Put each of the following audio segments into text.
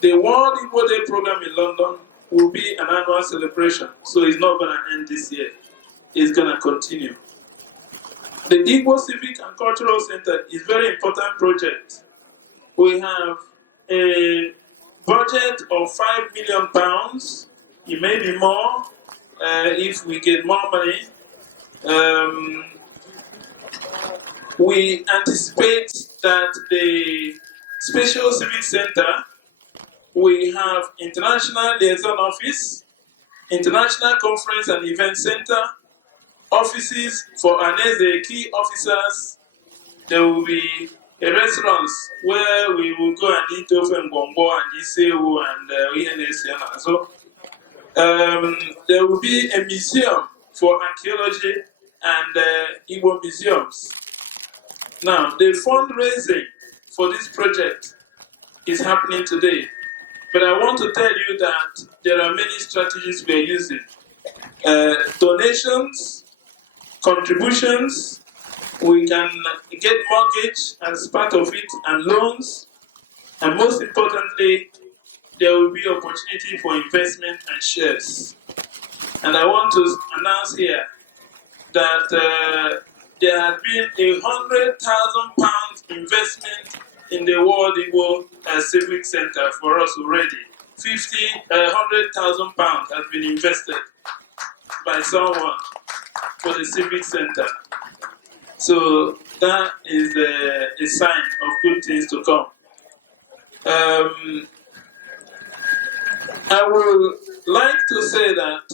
The World Igbo Day program in London will be an annual celebration, so it's not going to end this year. It's going to continue. The Igbo Civic and Cultural Center is a very important project. We have a budget of £5 million. It may be more if we get more money. We anticipate that the Special Civic Center we have International Liaison Office, International Conference and Event Center, offices for Ohaneze key officers. There will be a restaurant where we will go and eat ofe ngwongwo and isewu and so. There will be a museum for archaeology and Igbo museums. Now, the fundraising for this project is happening today. But I want to tell you that there are many strategies we are using. Donations, contributions, we can get mortgage as part of it, and loans. And most importantly, there will be opportunity for investment and shares. And I want to announce here that there has been £100,000 investment in the World Igbo Civic Center for us already. £100,000 has been invested by someone for the Civic Center. So that is a sign of good things to come. I would like to say that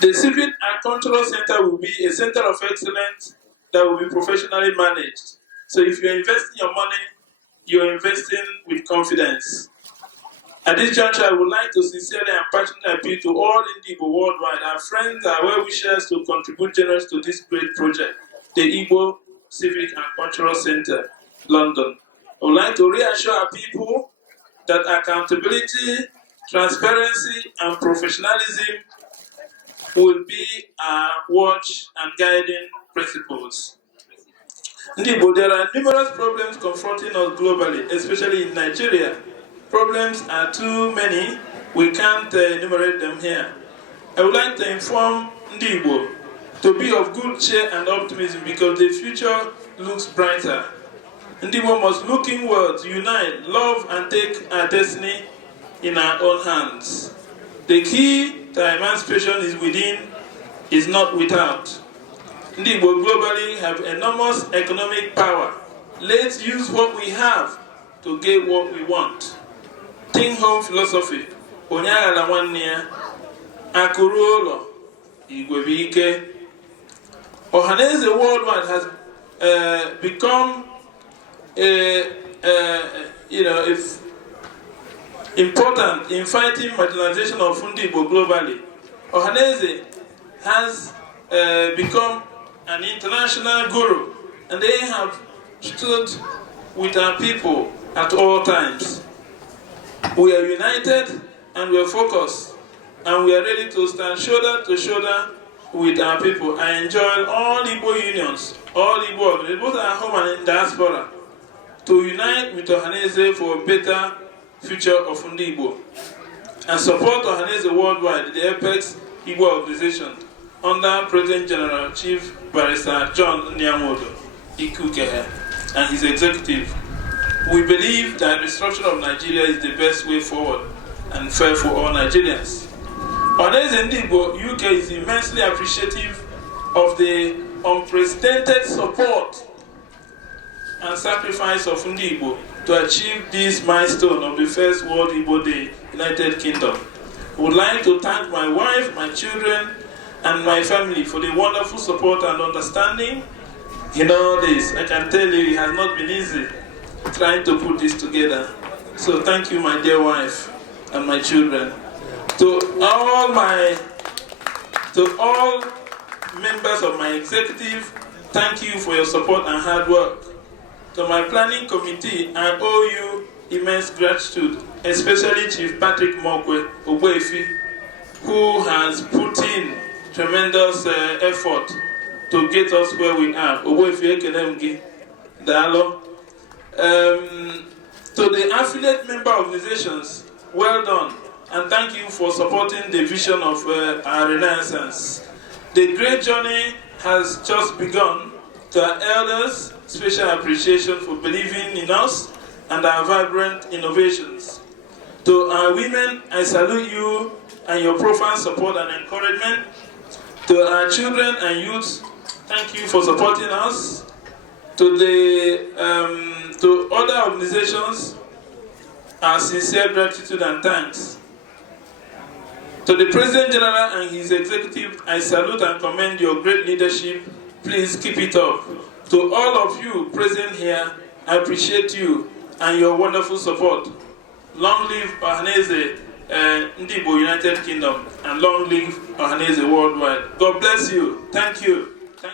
the Civic and Cultural Center will be a center of excellence that will be professionally managed. So if you're investing your money, you're investing with confidence. At this juncture, I would like to sincerely and passionately appeal to all Igbo worldwide, our friends, our well-wishers to contribute generously to this great project, the Igbo Civic and Cultural Center, London. I would like to reassure our people that accountability, transparency, and professionalism will be our watch and guiding principles. But there are numerous problems confronting us globally, especially in Nigeria. Problems are too many, we can't enumerate them here. I would like to inform Ndibo to be of good cheer and optimism because the future looks brighter. Ndibo must look inward, unite, love, and take our destiny in our own hands. The key to emancipation is within, is not without. Ndibo globally have enormous economic power. Let's use what we have to get what we want. Think home philosophy. Onyagala nwanne akụrụ ụlọ igwe bụ ike. Ohaneze worldwide has become it's important in fighting marginalization of Ndibo globally. Ohaneze has become an international guru, and they have stood with our people at all times. We are united and we are focused, and we are ready to stand shoulder to shoulder with our people. I enjoy all Igbo unions, all Igbo organizations, both at home and in diaspora, to unite with Ohaneze for a better future of Ndibo and support Ohaneze worldwide, the Apex Igbo organization, under President General Chief Barrister John Nyamodo Ikukehe and his executive. We believe that restructuring of Nigeria is the best way forward and fair for all Nigerians. Ohaneze Ndibo UK is immensely appreciative of the unprecedented support and sacrifice of Ndibo to achieve this milestone of the first World Igbo Day, United Kingdom. I would like to thank my wife, my children, and my family for the wonderful support and understanding in all this. I can tell you it has not been easy trying to put this together. So thank you, my dear wife and my children. To all members of my executive, thank you for your support and hard work. To my planning committee, I owe you immense gratitude, especially Chief Patrick Mokwe Ogwefi, who has put in tremendous effort to get us where we are. Ogwefi Ekenemgi, Dalo. To the affiliate member organizations, well done, and thank you for supporting the vision of our Renaissance. The great journey has just begun. To our elders, special appreciation for believing in us and our vibrant innovations. To our women, I salute you and your profound support and encouragement. To our children and youth, thank you for supporting us. To other organizations, our sincere gratitude and thanks. To the President General and his executive, I salute and commend your great leadership. Please keep it up. To all of you present here, I appreciate you and your wonderful support. Long live Ohaneze Ndibo United Kingdom, and long live Ohaneze worldwide. God bless you. Thank you.